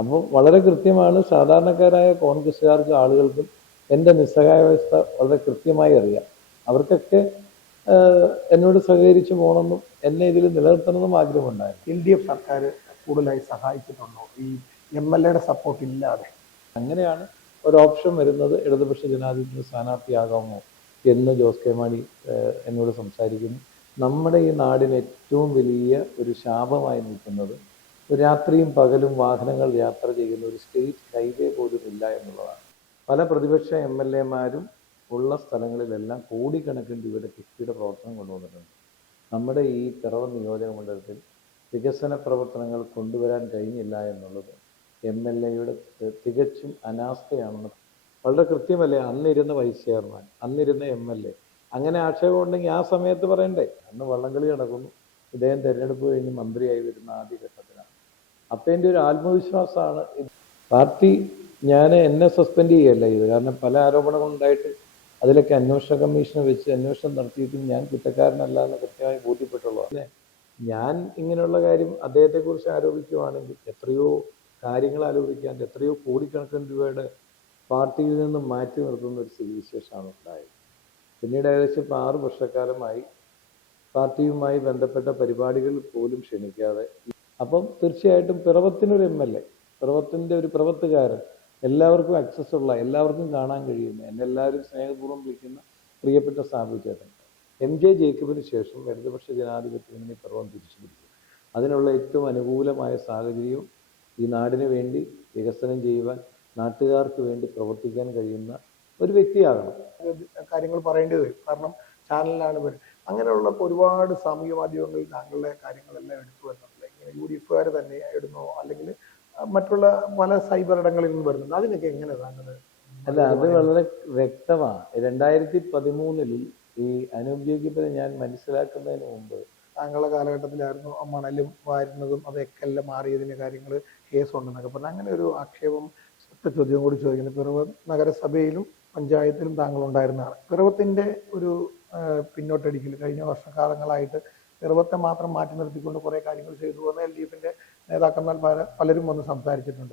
അപ്പോൾ വളരെ കൃത്യമാണ് സാധാരണക്കാരായ കോൺഗ്രസ്സുകാർക്ക് ആളുകൾക്കും എൻ്റെ നിസ്സഹായാവസ്ഥ വളരെ കൃത്യമായി അറിയാം. അവർക്കൊക്കെ എന്നോട് സഹകരിച്ച് പോകണമെന്നും എന്നെ ഇതിൽ നിലനിർത്തണമെന്നും ആഗ്രഹമുണ്ടായിരുന്നു. LDF സർക്കാർ കൂടുതലായി സഹായിച്ചിട്ടുണ്ടോ ഈ MLA യുടെ സപ്പോർട്ട് ഇല്ലാതെ? അങ്ങനെയാണ് ഒരു ഓപ്ഷൻ വരുന്നത്, ഇടതുപക്ഷ ജനാധിപത്യ സ്ഥാനാർത്ഥിയാകാമോ എന്ന് ജോസ് കെ മാണി എന്നോട് സംസാരിക്കുന്നു. നമ്മുടെ ഈ നാടിന് ഏറ്റവും വലിയ ഒരു ശാപമായി നിൽക്കുന്നത് രാത്രിയും പകലും വാഹനങ്ങൾ യാത്ര ചെയ്യുന്ന ഒരു സ്റ്റേറ്റ് ഹൈവേ പോലും ഇല്ല എന്നുള്ളതാണ്. പല പ്രതിപക്ഷ MLA മാരും ഉള്ള സ്ഥലങ്ങളിലെല്ലാം കോടിക്കണക്കിന് രൂപയുടെ കിഫ്ബിയുടെ പ്രവർത്തനം കൊണ്ടുവന്നിട്ടുണ്ട്. നമ്മുടെ ഈ പിറവം നിയോജക മണ്ഡലത്തിൽ വികസന പ്രവർത്തനങ്ങൾ കൊണ്ടുവരാൻ കഴിഞ്ഞില്ല എന്നുള്ളത് MLA-യുടെ തികച്ചും അനാസ്ഥയാണെന്ന് വളരെ കൃത്യമല്ലേ. അന്നിരുന്ന വൈസ് ചെയർമാൻ, അന്നിരുന്ന MLA അങ്ങനെ ആക്ഷേപം ഉണ്ടെങ്കിൽ ആ സമയത്ത് പറയണ്ടേ? അന്ന് വള്ളംകളി നടക്കുന്നു, ഇദ്ദേഹം തെരഞ്ഞെടുപ്പ് കഴിഞ്ഞ് മന്ത്രിയായി വരുന്ന ആദ്യ ഘട്ടത്തിലാണ്. അപ്പം എൻ്റെ ഒരു ആത്മവിശ്വാസമാണ്. പാർട്ടി എന്നെ സസ്പെൻഡ് ചെയ്യല്ല ഇത്, കാരണം പല ആരോപണങ്ങളുണ്ടായിട്ട് അതിലൊക്കെ അന്വേഷണ കമ്മീഷനെ വെച്ച് അന്വേഷണം നടത്തിയിട്ടും ഞാൻ കുറ്റക്കാരനല്ല എന്ന് കൃത്യമായി ബോധ്യപ്പെട്ടുള്ളതാണ്. ഞാൻ ഇങ്ങനെയുള്ള കാര്യം അദ്ദേഹത്തെക്കുറിച്ച് ആരോപിക്കുകയാണെങ്കിൽ എത്രയോ കാര്യങ്ങൾ ആലോചിക്കാൻ, എത്രയോ കോടിക്കണക്കിന് രൂപയുടെ പാർട്ടിയിൽ നിന്നും മാറ്റി നിർത്തുന്ന ഒരു സ്ഥിതിവിശേഷമാണ് ഉണ്ടായത്. പിന്നീട് ഏകദേശം 6 വർഷക്കാലമായി പാർട്ടിയുമായി ബന്ധപ്പെട്ട പരിപാടികൾ പോലും ക്ഷണിക്കാതെ. അപ്പം തീർച്ചയായിട്ടും പിറവത്തിനൊരു MLA, പിറവത്തിൻ്റെ ഒരു പ്രവർത്തകാരൻ, എല്ലാവർക്കും ആക്സസ് ഉള്ള, എല്ലാവർക്കും കാണാൻ കഴിയുന്ന, എന്നെ എല്ലാവരും സ്നേഹപൂർവ്വം വിളിക്കുന്ന പ്രിയപ്പെട്ട സാബു ചേട്ടൻ, MJ ജേക്കബിന് ശേഷം ഇടതുപക്ഷ ജനാധിപത്യത്തിന് പിറവം തിരിച്ചു പിടിക്കും. അതിനുള്ള ഏറ്റവും അനുകൂലമായ സാഹചര്യവും ഈ നാടിന് വേണ്ടി വികസനം ചെയ്യുവാൻ, നാട്ടുകാർക്ക് വേണ്ടി പ്രവർത്തിക്കാൻ കഴിയുന്ന ഒരു വ്യക്തിയാകണം. കാര്യങ്ങൾ പറയേണ്ടി വരും, കാരണം ചാനലിലാണ് വരും. അങ്ങനെയുള്ളപ്പോൾ ഒരുപാട് സാമൂഹ്യ മാധ്യമങ്ങളിൽ താങ്കളുടെ കാര്യങ്ങളെല്ലാം എടുത്തു വരുന്നുണ്ട്. ഇങ്ങനെ UDF-കാർ തന്നെ ഇടുന്നോ അല്ലെങ്കിൽ മറ്റുള്ള പല സൈബർ ഇടങ്ങളിൽ നിന്ന് വരുന്നുണ്ട്, അതിനൊക്കെ എങ്ങനെ താങ്കൾ? അല്ല, അത് വളരെ വ്യക്തമാണ്. 2013 ഈ അനൂപ് ജേക്കബിനെ ഞാൻ മനസ്സിലാക്കുന്നതിന് മുമ്പ് താങ്കളുടെ കാലഘട്ടത്തിലായിരുന്നു മണലും വാരുന്നതും അതൊക്കെ എല്ലാം മാറിയതിൻ്റെ കാര്യങ്ങൾ കേസുണ്ടെന്നൊക്കെ പറഞ്ഞു. അങ്ങനെ ഒരു ആക്ഷേപം, ചോദ്യം കൂടി ചോദിക്കുന്നത്, പിറവം നഗരസഭയിലും പഞ്ചായത്തിലും താങ്കൾ ഉണ്ടായിരുന്നതാണ്. പിറവത്തിൻ്റെ ഒരു പിന്നോട്ടടിക്കൽ കഴിഞ്ഞ വർഷകാലങ്ങളായിട്ട് പിറവത്തെ മാത്രം മാറ്റി നിർത്തിക്കൊണ്ട് കുറേ കാര്യങ്ങൾ ചെയ്തു എന്ന് LDF-ന്റെ നേതാക്കന്മാർ പലരും വന്ന് സംസാരിച്ചിട്ടുണ്ട്.